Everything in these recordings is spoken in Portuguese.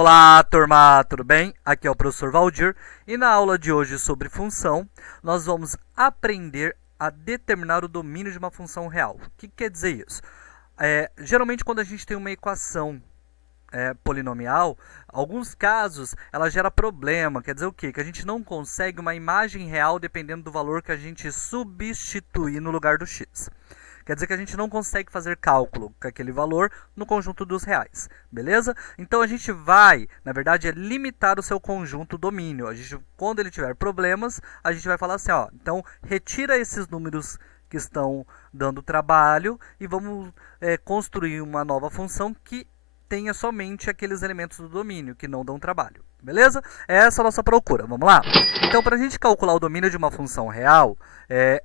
Olá, turma, tudo bem? Aqui é o professor Valdir e na aula de hoje sobre função, nós vamos aprender a determinar o domínio de uma função real. O que quer dizer isso? Geralmente, quando a gente tem uma equação polinomial, alguns casos ela gera problema. Quer dizer o quê? Que a gente não consegue uma imagem real dependendo do valor que a gente substituir no lugar do x. Quer dizer que a gente não consegue fazer cálculo com aquele valor no conjunto dos reais, beleza? Então a gente vai, na verdade, limitar o seu conjunto domínio. Quando ele tiver problemas, a gente vai falar assim, ó, então retira esses números que estão dando trabalho e vamos construir uma nova função que tenha somente aqueles elementos do domínio que não dão trabalho, beleza? Essa é a nossa procura, vamos lá? Então, para a gente calcular o domínio de uma função real,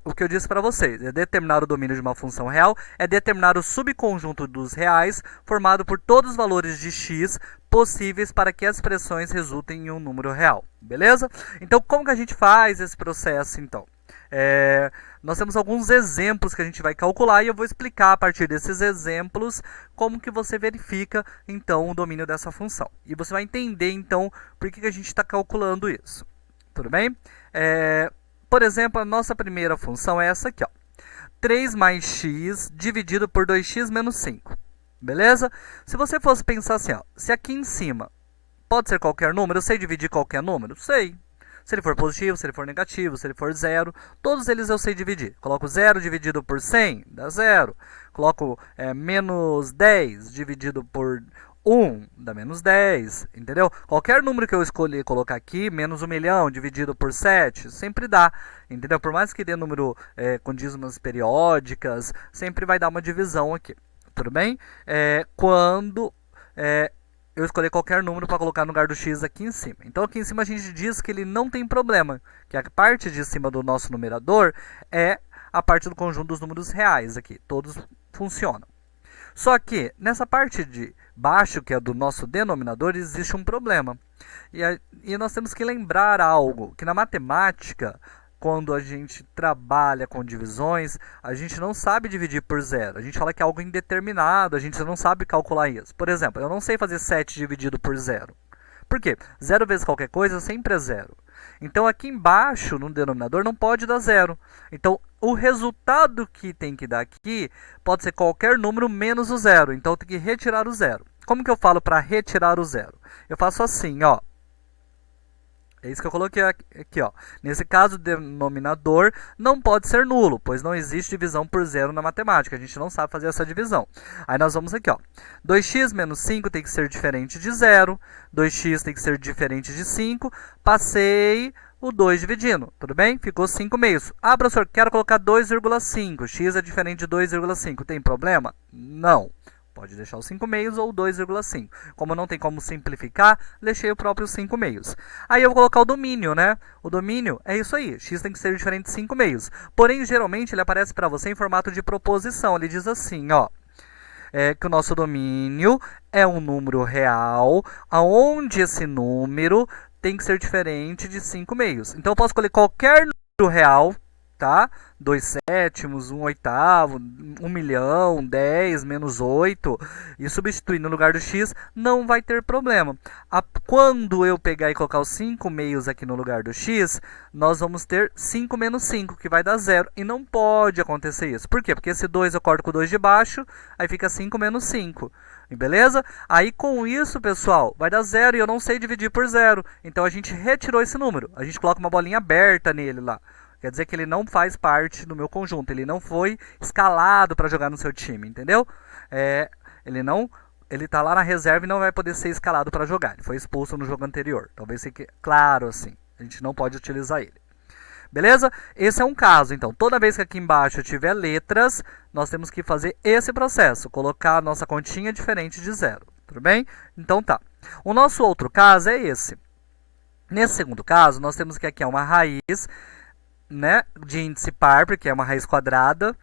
o que eu disse para vocês, determinar o domínio de uma função real é determinar o subconjunto dos reais formado por todos os valores de x possíveis para que as expressões resultem em um número real, beleza? Então, como que a gente faz esse processo, então? Nós temos alguns exemplos que a gente vai calcular e eu vou explicar a partir desses exemplos como que você verifica então o domínio dessa função. E você vai entender então por que a gente está calculando isso. Tudo bem? Por exemplo, a nossa primeira função é essa aqui, ó. 3 mais x dividido por 2x menos 5. Beleza? Se você fosse pensar assim, ó, se aqui em cima pode ser qualquer número, eu sei dividir qualquer número? Sei. Se ele for positivo, se ele for negativo, se ele for zero, todos eles eu sei dividir. Coloco 0 dividido por 100, dá 0. Coloco menos 10 dividido por 1, dá menos 10, entendeu? Qualquer número que eu escolher colocar aqui, menos 1 milhão dividido por 7, sempre dá, entendeu? Por mais que dê número com dízimas periódicas, sempre vai dar uma divisão aqui, tudo bem? Quando eu escolher qualquer número para colocar no lugar do x aqui em cima. Então, aqui em cima a gente diz que ele não tem problema, que a parte de cima do nosso numerador é a parte do conjunto dos números reais aqui, todos funcionam. Só que, nessa parte de baixo, que é do nosso denominador, existe um problema. E nós temos que lembrar algo, que na matemática, quando a gente trabalha com divisões, a gente não sabe dividir por zero. A gente fala que é algo indeterminado, a gente não sabe calcular isso. Por exemplo, eu não sei fazer 7 dividido por zero. Por quê? 0 vezes qualquer coisa sempre é zero. Então, aqui embaixo, no denominador, não pode dar zero. Então, o resultado que tem que dar aqui pode ser qualquer número menos o zero. Então, eu tenho que retirar o zero. Como que eu falo para retirar o zero? Eu faço assim, ó. É isso que eu coloquei aqui, ó. Nesse caso, o denominador não pode ser nulo, pois não existe divisão por zero na matemática. A gente não sabe fazer essa divisão. Aí nós vamos aqui, ó. 2x menos 5 tem que ser diferente de zero. 2x tem que ser diferente de 5. Passei o 2 dividindo, tudo bem? Ficou 5 meios. Ah, professor, quero colocar 2,5. X é diferente de 2,5. Tem problema? Não. Pode deixar os 5 meios ou 2,5. Como não tem como simplificar, deixei o próprio 5 meios. Aí eu vou colocar o domínio, né? O domínio é isso aí. X tem que ser diferente de 5 meios. Porém, geralmente, ele aparece para você em formato de proposição. Ele diz assim, ó. Que o nosso domínio é um número real, onde esse número tem que ser diferente de 5 meios. Então, eu posso escolher qualquer número real, tá? 2 sétimos, 1 oitavo, 1 milhão, 10, menos 8, e substituir no lugar do x, não vai ter problema. Quando eu pegar e colocar os 5 meios aqui no lugar do x, nós vamos ter 5 menos 5, que vai dar 0, e não pode acontecer isso. Por quê? Porque esse 2 eu corto com o 2 de baixo, aí fica 5 menos 5. Beleza? Aí com isso, pessoal, vai dar 0 e eu não sei dividir por 0. Então a gente retirou esse número. A gente coloca uma bolinha aberta nele lá. Quer dizer que ele não faz parte do meu conjunto. Ele não foi escalado para jogar no seu time, entendeu? Ele está lá na reserva e não vai poder ser escalado para jogar. Ele foi expulso no jogo anterior. Talvez fique claro assim. A gente não pode utilizar ele. Beleza? Esse é um caso. Então, toda vez que aqui embaixo tiver letras, nós temos que fazer esse processo. Colocar a nossa continha diferente de zero. Tudo bem? Então, tá. O nosso outro caso é esse. Nesse segundo caso, nós temos que aqui é uma raiz, né, de índice par, porque é uma raiz quadrada,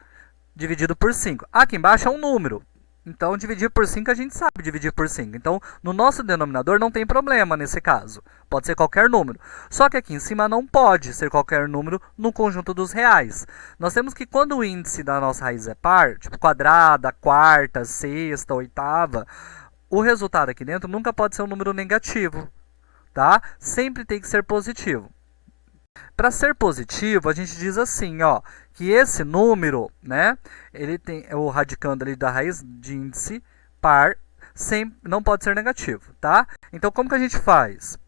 dividido por 5. Aqui embaixo é um número. Então, dividir por 5 a gente sabe dividir por 5. Então, no nosso denominador não tem problema nesse caso. Pode ser qualquer número. Só que aqui em cima não pode ser qualquer número no conjunto dos reais. Nós temos que quando o índice da nossa raiz é par, tipo quadrada, quarta, sexta, oitava, o resultado aqui dentro nunca pode ser um número negativo, tá? Sempre tem que ser positivo. Para ser positivo, a gente diz assim, ó, que esse número, né, ele tem o radicando ali da raiz de índice par, não pode ser negativo, tá? Então, como que a gente faz?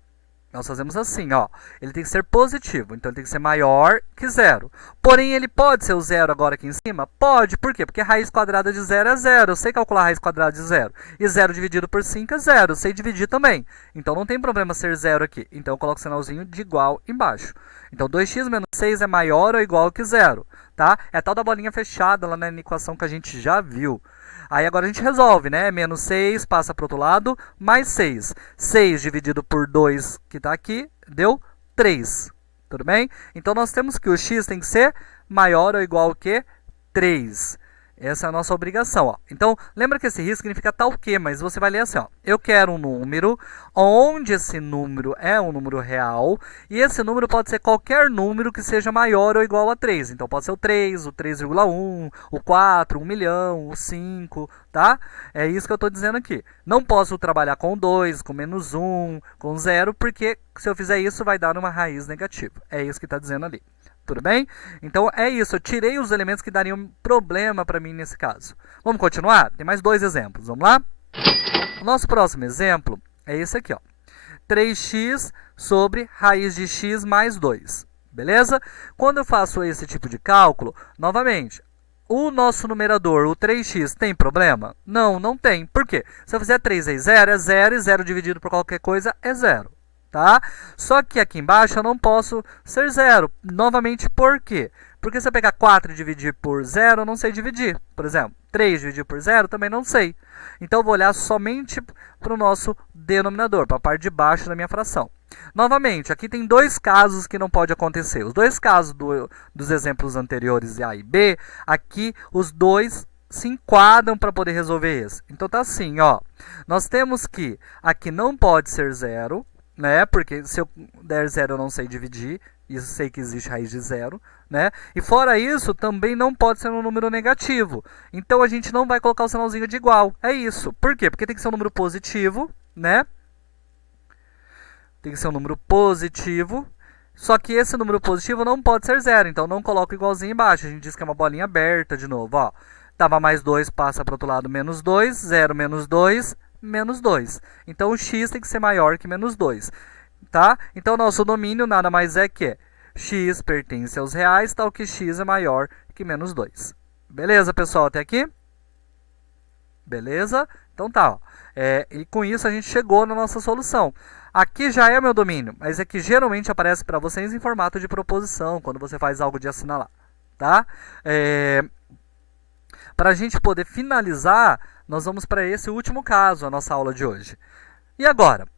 Nós fazemos assim, ó, ele tem que ser positivo, então ele tem que ser maior que zero. Porém, ele pode ser o zero agora aqui em cima? Pode, por quê? Porque a raiz quadrada de zero é zero, eu sei calcular a raiz quadrada de zero. E zero dividido por 5 é zero, eu sei dividir também. Então, não tem problema ser zero aqui, então eu coloco o sinalzinho de igual embaixo. Então, 2x menos 6 é maior ou igual que zero, tá? É a tal da bolinha fechada lá na equação que a gente já viu. Aí agora a gente resolve, né? Menos 6 passa para o outro lado, mais 6. 6 dividido por 2, que está aqui, deu 3. Tudo bem? Então, nós temos que o x tem que ser maior ou igual que 3. Essa é a nossa obrigação, ó. Então, lembra que esse risco significa tal que, mas você vai ler assim, ó. Eu quero um número onde esse número é um número real e esse número pode ser qualquer número que seja maior ou igual a 3. Então, pode ser o 3, o 3,1, o 4, 1 milhão, o 5, tá? É isso que eu estou dizendo aqui. Não posso trabalhar com 2, com menos 1, com 0, porque se eu fizer isso vai dar uma raiz negativa. É isso que está dizendo ali. Tudo bem? Então, é isso. Eu tirei os elementos que dariam problema para mim nesse caso. Vamos continuar? Tem mais 2 exemplos. Vamos lá? O nosso próximo exemplo é esse aqui, ó. 3x sobre raiz de x mais 2. Beleza? Quando eu faço esse tipo de cálculo, novamente, o nosso numerador, o 3x, tem problema? Não, não tem. Por quê? Se eu fizer 3 vezes 0, é 0, e 0 dividido por qualquer coisa é 0. Tá? Só que aqui embaixo eu não posso ser zero. Novamente, por quê? Porque se eu pegar 4 e dividir por 0, eu não sei dividir. Por exemplo, 3 dividir por 0, também não sei. Então, eu vou olhar somente para o nosso denominador, para a parte de baixo da minha fração. Novamente, aqui tem 2 casos que não pode acontecer. Os 2 casos dos exemplos anteriores, A e B, aqui os 2 se enquadram para poder resolver esse. Então, tá assim, ó. Nós temos que aqui não pode ser 0, né? Porque se eu der 0 eu não sei dividir, e sei que existe raiz de 0, né? E fora isso, também não pode ser um número negativo. Então, a gente não vai colocar o sinalzinho de igual. É isso. Por quê? Porque tem que ser um número positivo, né? Tem que ser um número positivo. Só que esse número positivo não pode ser 0, então não coloco igualzinho embaixo. A gente diz que é uma bolinha aberta de novo, ó. Tava mais 2, passa para o outro lado, menos 2, 0 menos 2, menos 2. Então, o x tem que ser maior que menos 2. Tá? Então, nosso domínio nada mais é que x pertence aos reais, tal que x é maior que menos 2. Beleza, pessoal? Até aqui? Beleza? Então tá. Ó. E com isso, a gente chegou na nossa solução. Aqui já é meu domínio, mas é que geralmente aparece para vocês em formato de proposição, quando você faz algo de assinalar. Tá? Para a gente poder finalizar, nós vamos para esse último caso, a nossa aula de hoje. E agora?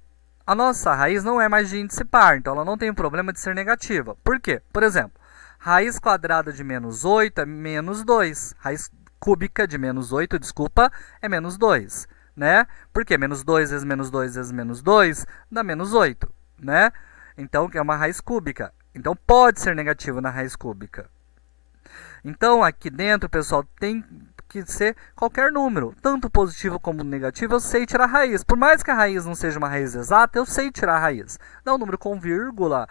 A nossa raiz não é mais de índice par, então ela não tem problema de ser negativa. Por quê? Por exemplo, raiz quadrada de menos 8 é menos 2. Raiz cúbica de menos 8, desculpa, é menos 2. Né? Por quê? Menos 2 vezes menos 2 vezes menos 2 dá menos 8. Né? Então, é uma raiz cúbica. Então, pode ser negativo na raiz cúbica. Então, aqui dentro, pessoal, tem que ser qualquer número, tanto positivo como negativo, eu sei tirar a raiz. Por mais que a raiz não seja uma raiz exata, eu sei tirar a raiz. Não é um número com vírgula,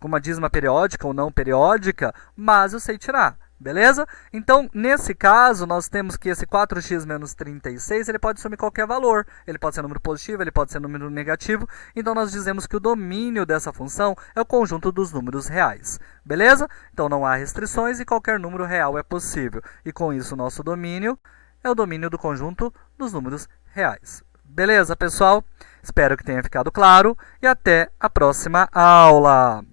com uma dízima periódica ou não periódica, mas eu sei tirar. Beleza? Então, nesse caso, nós temos que esse 4x menos 36, ele pode assumir qualquer valor. Ele pode ser número positivo, ele pode ser número negativo. Então, nós dizemos que o domínio dessa função é o conjunto dos números reais. Beleza? Então, não há restrições e qualquer número real é possível. E com isso, o nosso domínio é o domínio do conjunto dos números reais. Beleza, pessoal? Espero que tenha ficado claro e até a próxima aula!